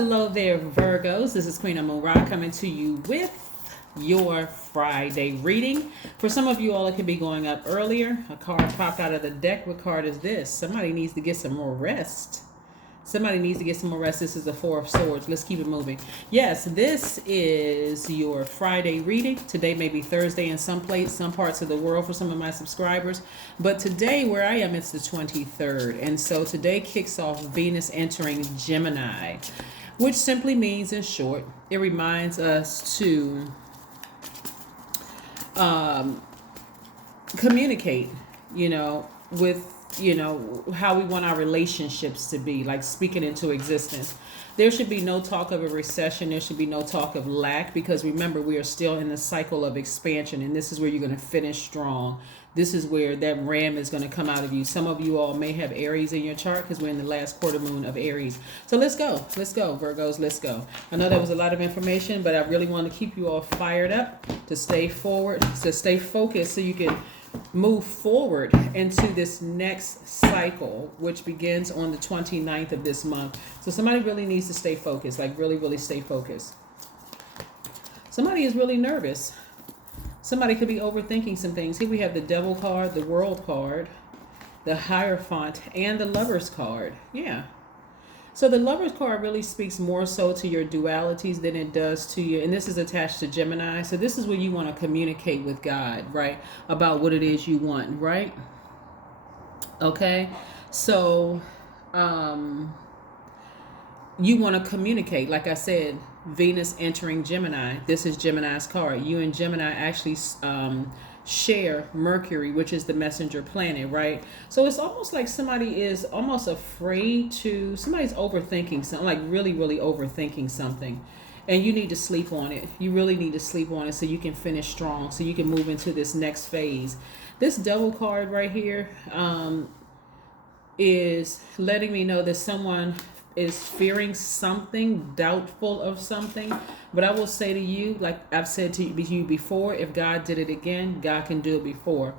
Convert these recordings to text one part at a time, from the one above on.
Hello there, Virgos. This is Queen Amun Ra coming to you with your Friday reading. For some of you all, it could be going up earlier. A card popped out of the deck. What card is this? Somebody needs to get some more rest. Somebody needs to get some more rest. This is the Four of Swords. Let's keep it moving. Yes, this is your Friday reading. Today may be Thursday in some parts of the world for some of my subscribers. But today, where I am, it's the 23rd. And so today kicks off Venus entering Gemini, which simply means, in short, it reminds us to communicate, with how we want our relationships to be, like speaking into existence. There should be no talk of a recession. There should be no talk of lack, because remember, we are still in the cycle of expansion, and this is where you're going to finish strong. This is where that ram is going to come out of you. Some of you all may have Aries in your chart because we're in the last quarter moon of Aries. So let's go, Virgos, let's go. I know that was a lot of information, but I really want to keep you all fired up to stay forward, to stay focused, so you can move forward into this next cycle, which begins on the 29th of this month. So somebody really needs to stay focused, like really stay focused. Somebody is really nervous. Somebody could be overthinking some things. Here we have the Devil card, the World card, the Hierophant, and the Lovers card. Yeah. So the Lovers card really speaks more so to your dualities than it does to you. And this is attached to Gemini. So this is where you want to communicate with God, right? About what it is you want, right? Okay. So you want to communicate. Like I said, Venus entering Gemini. This is Gemini's card. You and Gemini actually share Mercury, which is the messenger planet, right? So it's almost like somebody is almost afraid to, somebody's overthinking something, like really overthinking something. And you need to sleep on it. You really need to sleep on it so you can finish strong, so you can move into this next phase. This Devil card right here is letting me know that someone is fearing something, doubtful of something. But I will say to you, like I've said to you before, if God did it again, God can do it before.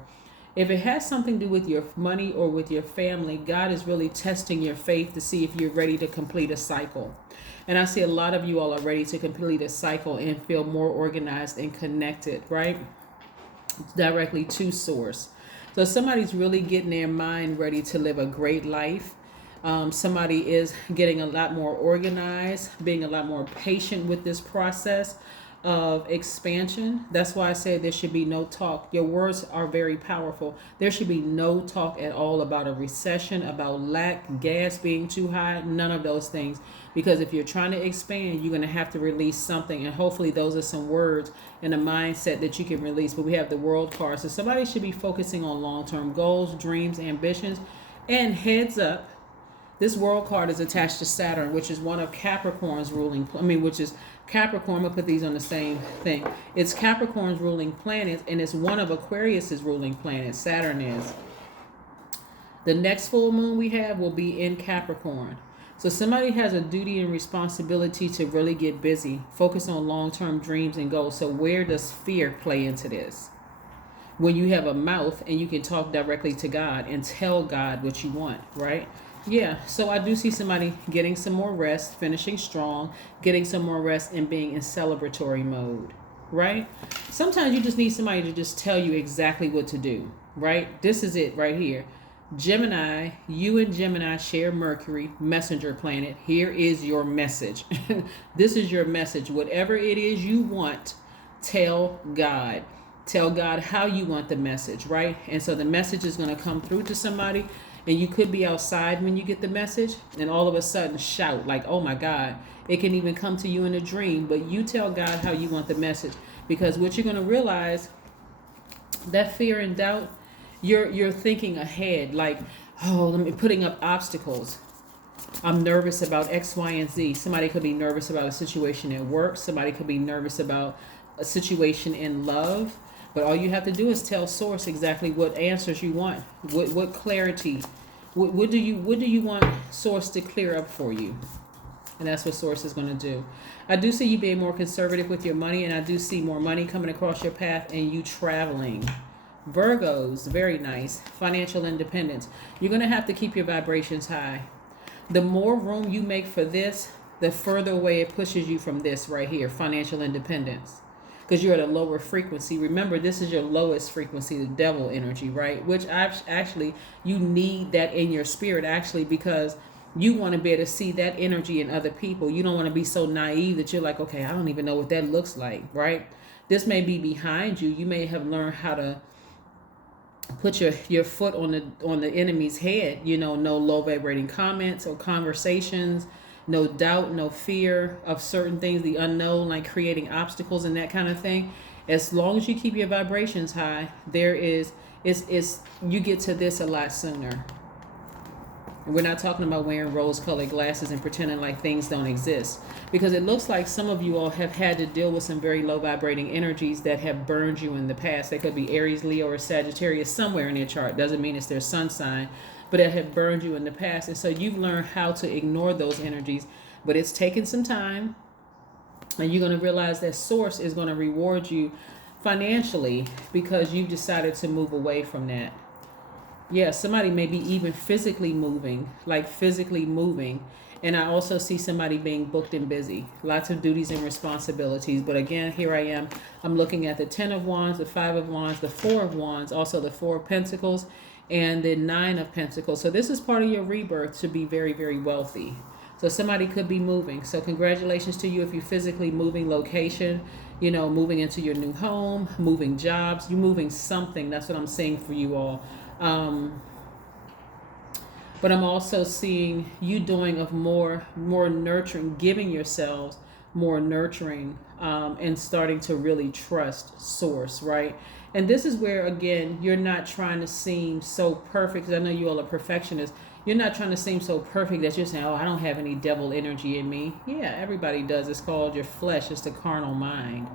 If it has something to do with your money or with your family, God is really testing your faith to see if you're ready to complete a cycle. And I see a lot of you all are ready to complete a cycle and feel more organized and connected, right? Directly to source. So somebody's really getting their mind ready to live a great life. Somebody is getting a lot more organized, being a lot more patient with this process of expansion. That's why I said there should be no talk. Your words are very powerful. There should be no talk at all about a recession, about lack, gas being too high, none of those things. Because if you're trying to expand, you're going to have to release something. And hopefully those are some words and a mindset that you can release. But we have the World card. So somebody should be focusing on long-term goals, dreams, ambitions. And heads up, this World card is attached to Saturn, which is one of Capricorn's ruling, which is Capricorn. I'm going to put these on the same thing. It's Capricorn's ruling planet, and it's one of Aquarius's ruling planets. Saturn is. The next full moon we have will be in Capricorn. So somebody has a duty and responsibility to really get busy, focus on long-term dreams and goals. So where does fear play into this? When you have a mouth and you can talk directly to God and tell God what you want, right? Yeah, so I do see somebody getting some more rest, finishing strong, getting some more rest, and being in celebratory mode, right? Sometimes you just need somebody to just tell you exactly what to do, right? This is it right here. Gemini, you and Gemini share Mercury, messenger planet. Here is your message. This is your message. Whatever it is you want, tell God. Tell God how you want the message, right? And so the message is going to come through to somebody. And you could be outside when you get the message and all of a sudden shout like, oh my God. It can even come to you in a dream, but you tell God how you want the message. Because what you're going to realize, that fear and doubt, you're thinking ahead, like, oh, let me putting up obstacles. I'm nervous about X, Y, and Z. Somebody could be nervous about a situation at work. Somebody could be nervous about a situation in love. But all you have to do is tell source exactly what answers you want. What clarity, what do you want source to clear up for you? And that's what source is going to do. I do see you being more conservative with your money, and I do see more money coming across your path and you traveling. Virgos, very nice. Financial independence. You're going to have to keep your vibrations high. The more room you make for this, the further away it pushes you from this right here, financial independence. Because you're at a lower frequency. Remember, this is your lowest frequency, the devil energy, right? Which actually, you need that in your spirit, actually, because you want to be able to see that energy in other people. You don't want to be so naive that you're like, okay, I don't even know what that looks like, right? This may be behind you. You may have learned how to put your foot on the enemy's head. No low vibrating comments or conversations, no doubt, no fear of certain things, the unknown, like creating obstacles and that kind of thing. As long as you keep your vibrations high, you get to this a lot sooner. And we're not talking about wearing rose-colored glasses and pretending like things don't exist, because it looks like some of you all have had to deal with some very low vibrating energies that have burned you in the past. They could be Aries, Leo, or Sagittarius somewhere in their chart. Doesn't mean it's their sun sign, but it have burned you in the past. And so you've learned how to ignore those energies, but it's taken some time, and you're going to realize that source is going to reward you financially because you've decided to move away from that. Yeah, somebody may be even physically moving, And I also see somebody being booked and busy. Lots of duties and responsibilities. But again, here I am. I'm looking at the 10 of Wands, the 5 of Wands, the 4 of Wands, also the 4 of Pentacles, and the 9 of Pentacles. So this is part of your rebirth to be very, very wealthy. So somebody could be moving. So congratulations to you if you're physically moving location, moving into your new home, moving jobs. You're moving something. That's what I'm saying for you all. But I'm also seeing you doing of more nurturing, giving yourselves more nurturing, and starting to really trust source, right? And this is where, again, you're not trying to seem so perfect, because I know you all are perfectionists. You're not trying to seem so perfect that you're saying, oh, I don't have any devil energy in me. Yeah, everybody does. It's called your flesh. It's the carnal mind.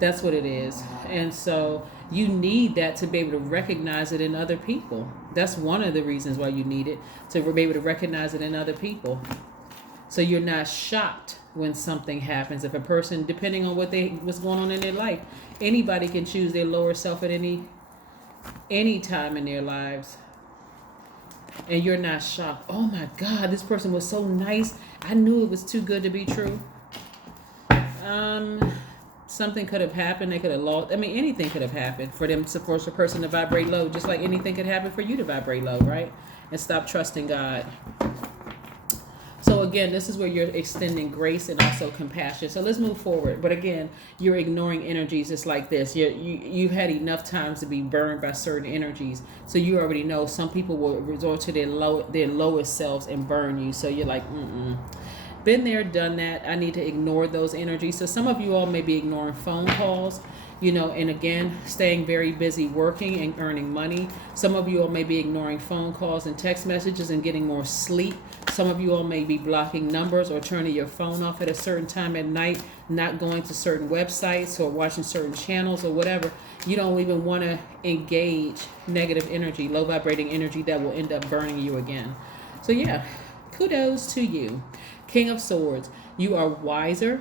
That's what it is. And so you need that to be able to recognize it in other people. That's one of the reasons why you need it, to be able to recognize it in other people. So you're not shocked when something happens. If a person, depending on what's going on in their life, anybody can choose their lower self at any time in their lives. And you're not shocked. Oh my God, this person was so nice. I knew it was too good to be true. Something could have happened. They could have lost. Anything could have happened for them to force a person to vibrate low, just like anything could happen for you to vibrate low, right? And stop trusting God. So again, this is where you're extending grace and also compassion. So let's move forward. But again, you're ignoring energies just like this. You've had enough times to be burned by certain energies. So you already know some people will resort to their lowest selves and burn you. So you're like, been there, done that. I need to ignore those energies. So some of you all may be ignoring phone calls, and again, staying very busy working and earning money. Some of you all may be ignoring phone calls and text messages and getting more sleep. Some of you all may be blocking numbers or turning your phone off at a certain time at night, not going to certain websites or watching certain channels or whatever. You don't even want to engage negative energy, low vibrating energy that will end up burning you again. So yeah, kudos to you. King of Swords, you are wiser,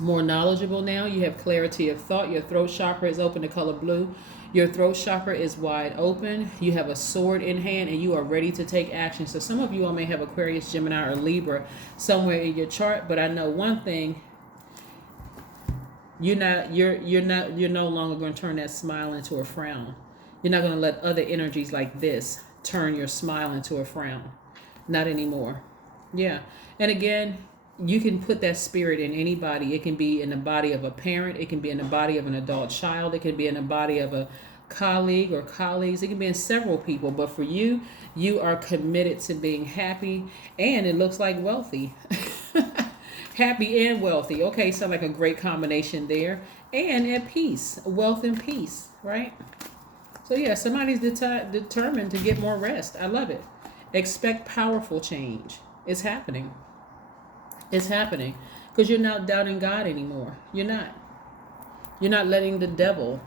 more knowledgeable now. You have clarity of thought. Your throat chakra is open, the color blue. Your throat chakra is wide open. You have a sword in hand and you are ready to take action. So some of you all may have Aquarius, Gemini, or Libra somewhere in your chart, but I know one thing. You're no longer going to turn that smile into a frown. You're not going to let other energies like this turn your smile into a frown. Not anymore. Yeah. And again, you can put that spirit in anybody. It can be in the body of a parent. It can be in the body of an adult child. It can be in the body of a colleague or colleagues. It can be in several people. But for you, you are committed to being happy. And it looks like wealthy. Happy and wealthy. Okay, sound like a great combination there. And at peace. Wealth and peace, right? So yeah, somebody's determined to get more rest. I love it. Expect powerful change. It's happening. It's happening because you're not doubting God anymore. You're not. You're not letting the devil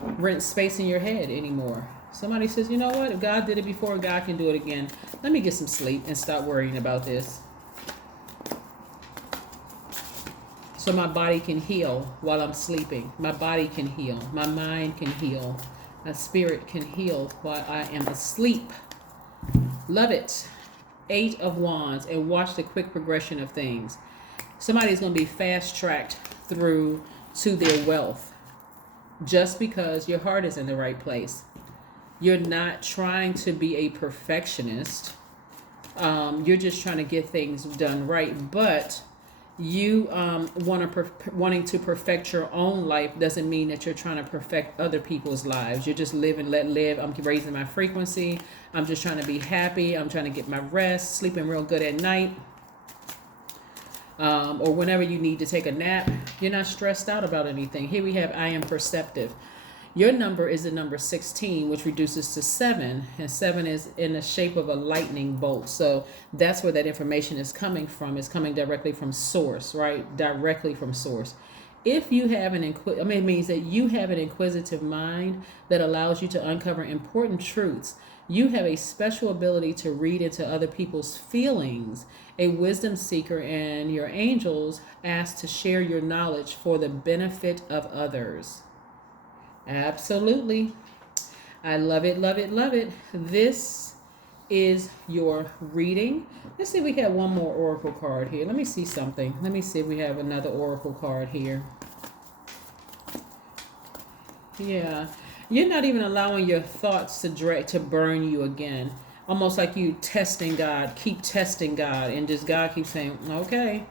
rent space in your head anymore. Somebody says, you know what? If God did it before, God can do it again. Let me get some sleep and stop worrying about this. So my body can heal while I'm sleeping. My body can heal. My mind can heal. My spirit can heal while I am asleep. Love it. Eight of Wands and watch the quick progression of things. Somebody's going to be fast-tracked through to their wealth just because your heart is in the right place. You're not trying to be a perfectionist. You're just trying to get things done right. But you wanting to perfect your own life doesn't mean that you're trying to perfect other people's lives. You're just live and let live. I'm raising my frequency. I'm just trying to be happy. I'm trying to get my rest, sleeping real good at night. Or whenever you need to take a nap. You're not stressed out about anything. Here we have I am perceptive. Your number is the number 16, which reduces to 7. And 7 is in the shape of a lightning bolt. So that's where that information is coming from. It's coming directly from source, right? Directly from source. If you have it means that you have an inquisitive mind that allows you to uncover important truths. You have a special ability to read into other people's feelings, a wisdom seeker, and your angels ask to share your knowledge for the benefit of others. Absolutely. I love it, love it, love it. This is your reading. Let's see if we have one more oracle card here. Let me see something. Let me see if we have another oracle card here. Yeah. You're not even allowing your thoughts to burn you again. Almost like you testing God. Keep testing God. And just God keeps saying, okay.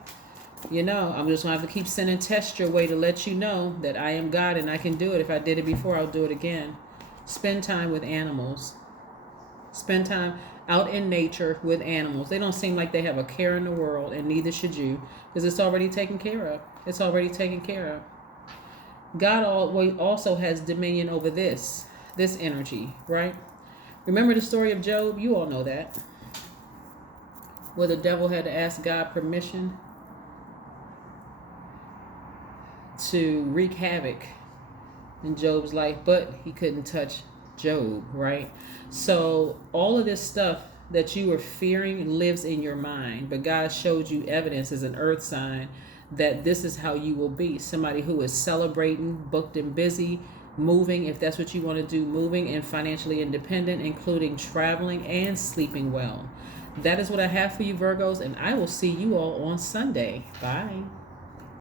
I'm just going to have to keep sending tests your way to let you know that I am God and I can do it. If I did it before, I'll do it again. Spend time with animals. Spend time out in nature with animals. They don't seem like they have a care in the world, and neither should you, because it's already taken care of. It's already taken care of. God also has dominion over this energy, right? Remember the story of Job? You all know that. Where the devil had to ask God permission to wreak havoc in Job's life, but he couldn't touch Job, right? So all of this stuff that you were fearing lives in your mind, but God showed you evidence as an earth sign that this is how you will be. Somebody who is celebrating, booked and busy, moving, if that's what you want to do, moving and financially independent, including traveling and sleeping well. That is what I have for you, Virgos, and I will see you all on Sunday. Bye.